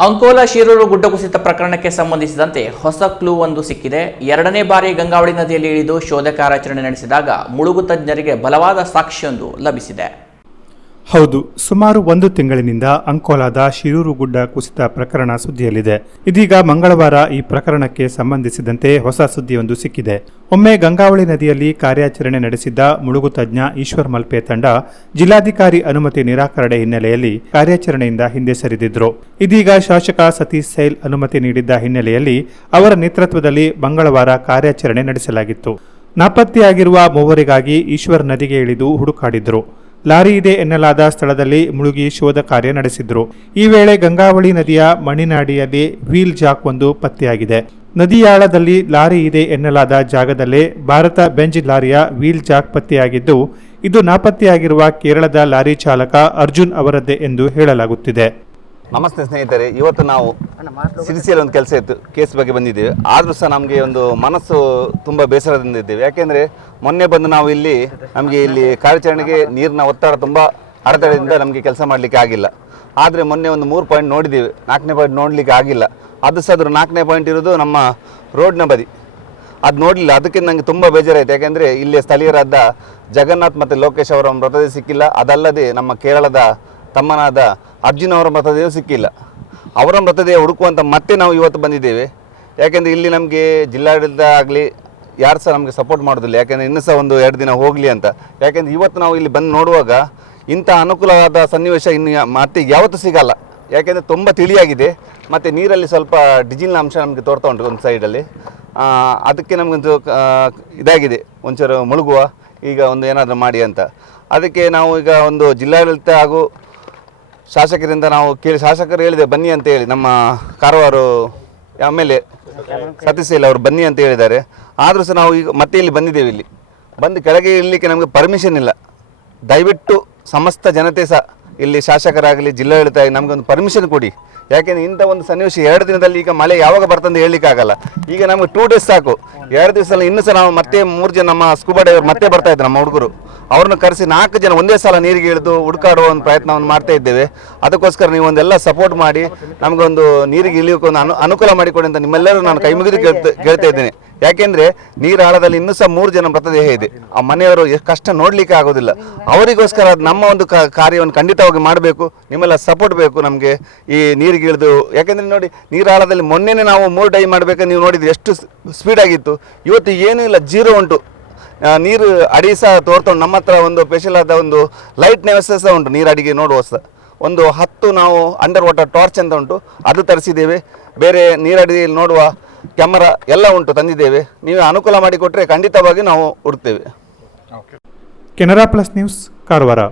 ಅಂಕೋಲಾ ಶಿರೂರು ಗುಡ್ಡ ಕುಸಿತ ಪ್ರಕರಣಕ್ಕೆ ಸಂಬಂಧಿಸಿದಂತೆ ಹೊಸ ಕ್ಲೂ ಒಂದು ಸಿಕ್ಕಿದೆ. ಎರಡನೇ ಬಾರಿ ಗಂಗಾವಳಿ ನದಿಯಲ್ಲಿ ಇಳಿದು ಶೋಧ ಕಾರ್ಯಾಚರಣೆ ನಡೆಸಿದಾಗ ಮುಳುಗು ತಜ್ಞರಿಗೆ ಬಲವಾದ ಸಾಕ್ಷ್ಯವೊಂದು ಲಭಿಸಿದೆ. ಹೌದು, ಸುಮಾರು 1 ತಿಂಗಳಿನಿಂದ ಅಂಕೋಲಾದ ಶಿರೂರು ಗುಡ್ಡ ಕುಸಿತ ಪ್ರಕರಣ ಸುದ್ದಿಯಲ್ಲಿದೆ. ಇದೀಗ ಮಂಗಳವಾರ ಈ ಪ್ರಕರಣಕ್ಕೆ ಸಂಬಂಧಿಸಿದಂತೆ ಹೊಸ ಸುದ್ದಿಯೊಂದು ಸಿಕ್ಕಿದೆ. ಒಮ್ಮೆ ಗಂಗಾವಳಿ ನದಿಯಲ್ಲಿ ಕಾರ್ಯಾಚರಣೆ ನಡೆಸಿದ್ದ ಮುಳುಗು ತಜ್ಞ ಈಶ್ವರ್ ಮಲ್ಪೆ ತಂಡ ಜಿಲ್ಲಾಧಿಕಾರಿ ಅನುಮತಿ ನಿರಾಕರಣೆ ಹಿನ್ನೆಲೆಯಲ್ಲಿ ಕಾರ್ಯಾಚರಣೆಯಿಂದ ಹಿಂದೆ ಸರಿದಿದ್ರು. ಇದೀಗ ಶಾಸಕ ಸತೀಶ್ ಸೈಲ್ ಅನುಮತಿ ನೀಡಿದ್ದ ಹಿನ್ನೆಲೆಯಲ್ಲಿ ಅವರ ನೇತೃತ್ವದಲ್ಲಿ ಮಂಗಳವಾರ ಕಾರ್ಯಾಚರಣೆ ನಡೆಸಲಾಗಿತ್ತು. ನಾಪತ್ತೆಯಾಗಿರುವ ಮೂವರಿಗಾಗಿ ಈಶ್ವರ್ ನದಿಗೆ ಇಳಿದು ಹುಡುಕಾಡಿದ್ರು. ಲಾರಿ ಇದೆ ಎನ್ನಲಾದ ಸ್ಥಳದಲ್ಲಿ ಮುಳುಗಿ ಶೋಧ ಕಾರ್ಯ ನಡೆಸಿದ್ರು. ಈ ವೇಳೆ ಗಂಗಾವಳಿ ನದಿಯ ಮಣಿನಾಡಿಯಲ್ಲಿ ವೀಲ್ ಜಾಕ್ ಒಂದು ಪತ್ತೆಯಾಗಿದೆ. ನದಿಯಾಳದಲ್ಲಿ ಲಾರಿ ಇದೆ ಎನ್ನಲಾದ ಜಾಗದಲ್ಲೇ ಭಾರತ ಬೆಂಜ್ ಲಾರಿಯ ವೀಲ್ ಜಾಕ್ ಪತ್ತೆಯಾಗಿದ್ದು, ಇದು ನಾಪತ್ತೆಯಾಗಿರುವ ಕೇರಳದ ಲಾರಿ ಚಾಲಕ ಅರ್ಜುನ್ ಅವರದ್ದೇ ಎಂದು ಹೇಳಲಾಗುತ್ತಿದೆ. ನಮಸ್ತೆ ಸ್ನೇಹಿತರೆ, ಇವತ್ತು ನಾವು ಸಿರಿಸಿಯಲ್ಲಿ ಒಂದು ಕೆಲಸ ಇತ್ತು, ಕೇಸ್ ಬಗ್ಗೆ ಬಂದಿದ್ದೇವೆ. ಆದರೂ ಸಹ ನಮಗೆ ಒಂದು ಮನಸ್ಸು ತುಂಬ ಬೇಸರದಿಂದ ಇದ್ದೇವೆ. ಯಾಕೆಂದರೆ ಮೊನ್ನೆ ಬಂದು ನಾವು ನಮಗೆ ಇಲ್ಲಿ ಕಾರ್ಯಾಚರಣೆಗೆ ನೀರಿನ ಒತ್ತಡ ತುಂಬ ಅಡೆತಡೆಯಿಂದ ನಮಗೆ ಕೆಲಸ ಮಾಡಲಿಕ್ಕೆ ಆಗಿಲ್ಲ. ಆದರೆ ಮೊನ್ನೆ ಒಂದು 3 ಪಾಯಿಂಟ್ ನೋಡಿದ್ದೀವಿ, 4ನೇ ಪಾಯಿಂಟ್ ನೋಡಲಿಕ್ಕೆ ಆಗಿಲ್ಲ. ಅದು ಸಹ ಅದ್ರ 4ನೇ ಪಾಯಿಂಟ್ ಇರೋದು ನಮ್ಮ ರೋಡ್ನ ಬದಿ, ಅದು ನೋಡಲಿಲ್ಲ. ಅದಕ್ಕೆ ನನಗೆ ತುಂಬ ಬೇಜಾರಾಯಿತು. ಯಾಕೆಂದರೆ ಇಲ್ಲಿ ಸ್ಥಳೀಯರಾದ ಜಗನ್ನಾಥ್ ಮತ್ತು ಲೋಕೇಶ್ ಅವರ ಮೃತದೇಹ ಸಿಕ್ಕಿಲ್ಲ. ಅದಲ್ಲದೆ ನಮ್ಮ ಕೇರಳದ ತಮ್ಮನಾದ ಅರ್ಜುನ್ ಅವರ ಮೃತದೇಹ ಸಿಕ್ಕಿಲ್ಲ. ಅವರ ಮೃತದೇಹ ಹುಡುಕುವಂತ ಮತ್ತೆ ನಾವು ಇವತ್ತು ಬಂದಿದ್ದೇವೆ. ಯಾಕೆಂದರೆ ಇಲ್ಲಿ ನಮಗೆ ಜಿಲ್ಲಾಡಳಿತ ಆಗಲಿ ಯಾರು ಸಹ ನಮಗೆ ಸಪೋರ್ಟ್ ಮಾಡೋದಿಲ್ಲ. ಯಾಕೆಂದರೆ ಇನ್ನೂ ಸಹ 1-2 ದಿನ ಹೋಗಲಿ ಅಂತ. ಯಾಕೆಂದರೆ ಇವತ್ತು ನಾವು ಇಲ್ಲಿ ಬಂದು ನೋಡುವಾಗ ಇಂಥ ಅನುಕೂಲವಾದ ಸನ್ನಿವೇಶ ಇನ್ನು ಮತ್ತೆ ಯಾವತ್ತೂ ಸಿಗಲ್ಲ. ಯಾಕೆಂದರೆ ತುಂಬ ತಿಳಿಯಾಗಿದೆ ಮತ್ತು ನೀರಲ್ಲಿ ಸ್ವಲ್ಪ ಡಿಜಿಲ್ನ ಅಂಶ ನಮಗೆ ತೋರ್ತಾ ಉಂಟು ಒಂದು ಸೈಡಲ್ಲಿ. ಅದಕ್ಕೆ ನಮಗೊಂದು ಇದಾಗಿದೆ, ಒಂಚೂರು ಮುಳುಗುವ ಈಗ ಒಂದು ಏನಾದರೂ ಮಾಡಿ ಅಂತ. ಅದಕ್ಕೆ ನಾವು ಈಗ ಒಂದು ಜಿಲ್ಲಾಡಳಿತ ಹಾಗೂ ಶಾಸಕರಿಂದ ನಾವು ಶಾಸಕರು ಹೇಳಿದೆ ಬನ್ನಿ ಅಂತ ಹೇಳಿ, ನಮ್ಮ ಕಾರವಾರ ಆಮೇಲೆ ಸತೀಶ್ ಅವರು ಬನ್ನಿ ಅಂತ ಹೇಳಿದ್ದಾರೆ. ಆದರೂ ಸಹ ನಾವು ಈಗ ಮತ್ತೆ ಇಲ್ಲಿ ಬಂದಿದ್ದೇವೆ. ಇಲ್ಲಿ ಬಂದು ಕೆಳಗೆ ಇರಲಿಕ್ಕೆ ನಮಗೆ ಪರ್ಮಿಷನ್ ಇಲ್ಲ. ದಯವಿಟ್ಟು ಸಮಸ್ತ ಜನತೆ ಸಹ ಇಲ್ಲಿ ಶಾಸಕರಾಗಲಿ ಜಿಲ್ಲಾಡಳಿತ ಆಗಲಿ ನಮಗೊಂದು ಪರ್ಮಿಷನ್ ಕೊಡಿ. ಯಾಕೆಂದರೆ ಇಂಥ ಒಂದು ಸನ್ನಿವೇಶ 2 ದಿನದಲ್ಲಿ ಈಗ ಮಳೆ ಯಾವಾಗ ಬರ್ತಂತ ಹೇಳಲಿಕ್ಕಾಗಲ್ಲ. ಈಗ ನಮಗೆ 2 ಡೇಸ್ ಸಾಕು. 2 ದಿವಸದಲ್ಲಿ ಇನ್ನೂ ಸಹ ನಾವು ಮತ್ತೆ 3 ಜನ ನಮ್ಮ ಸ್ಕೂಬಾ ಡೈವರ್ ಮತ್ತೆ ಬರ್ತಾ ಇದ್ದಾರೆ, ನಮ್ಮ ಹುಡುಗರು. ಅವ್ರನ್ನ ಕರೆಸಿ 4 ಜನ ಒಂದೇ ಸಲ ನೀರಿಗೆ ಇಳಿದು ಹುಡುಕಾಡುವ ಒಂದು ಪ್ರಯತ್ನವನ್ನು ಮಾಡ್ತಾ ಇದ್ದೇವೆ. ಅದಕ್ಕೋಸ್ಕರ ನೀವು ಒಂದೆಲ್ಲ ಸಪೋರ್ಟ್ ಮಾಡಿ ನಮಗೊಂದು ನೀರಿಗೆ ಇಳಿಯೋಕೆ ಒಂದು ಅನುಕೂಲ ಮಾಡಿಕೊಡಿ ಅಂತ ನಿಮ್ಮೆಲ್ಲರೂ ನಾನು ಕೈ ಮುಗಿದು ಕೇಳ್ತಾ ಇದ್ದೇನೆ. ಯಾಕೆಂದರೆ ನೀರು ಆಳದಲ್ಲಿ ಇನ್ನೂ ಸಹ 3 ಜನ ಮೃತದೇಹ ಇದೆ. ಆ ಮನೆಯವರು ಎಷ್ಟು ಕಷ್ಟ ನೋಡಲಿಕ್ಕೆ ಆಗೋದಿಲ್ಲ. ಅವರಿಗೋಸ್ಕರ ನಮ್ಮ ಒಂದು ಕಾರ್ಯವನ್ನು ಖಂಡಿತವಾಗಿ ಮಾಡಬೇಕು. ನಿಮ್ಮೆಲ್ಲ ಸಪೋರ್ಟ್ ಬೇಕು ನಮಗೆ ಈ ನೀರಿಗೆ ಇಳಿದು. ಯಾಕೆಂದರೆ ನೋಡಿ, ನೀರು ಆಳದಲ್ಲಿ ಮೊನ್ನೆನೇ ನಾವು 3 ಡೈ ಮಾಡಬೇಕು. ನೀವು ನೋಡಿದ್ರೆ ಎಷ್ಟು ಸ್ಪೀಡಾಗಿತ್ತು. ಇವತ್ತು ಏನೂ ಇಲ್ಲ, 0 ಉಂಟು. ನೀರು ಅಡಿ ಸಹ ತೋರ್ತುಂಟು. ನಮ್ಮ ಹತ್ರ ಒಂದು ಸ್ಪೆಷಲ್ ಆದ ಒಂದು ಲೈಟ್ ವ್ಯವಸ್ಥೆ ಸಹ ಉಂಟು, ನೀರು ಅಡಿಗೆ ನೋಡುವ ಸಹ ಒಂದು 10 ನಾವು ಅಂಡರ್ ವಾಟರ್ ಟಾರ್ಚ್ ಅಂತ ಉಂಟು, ಅದು ತರಿಸಿದ್ದೇವೆ. ಬೇರೆ ನೀರಡಿಯಲ್ಲಿ ನೋಡುವ ಕ್ಯಾಮರಾ ಎಲ್ಲ ಉಂಟು, ತಂದಿದ್ದೇವೆ. ನೀವು ಅನುಕೂಲ ಮಾಡಿಕೊಟ್ರೆ ಖಂಡಿತವಾಗಿ ನಾವು ಹುಡುಕ್ತೇವೆ. Canara plus news, Karwar.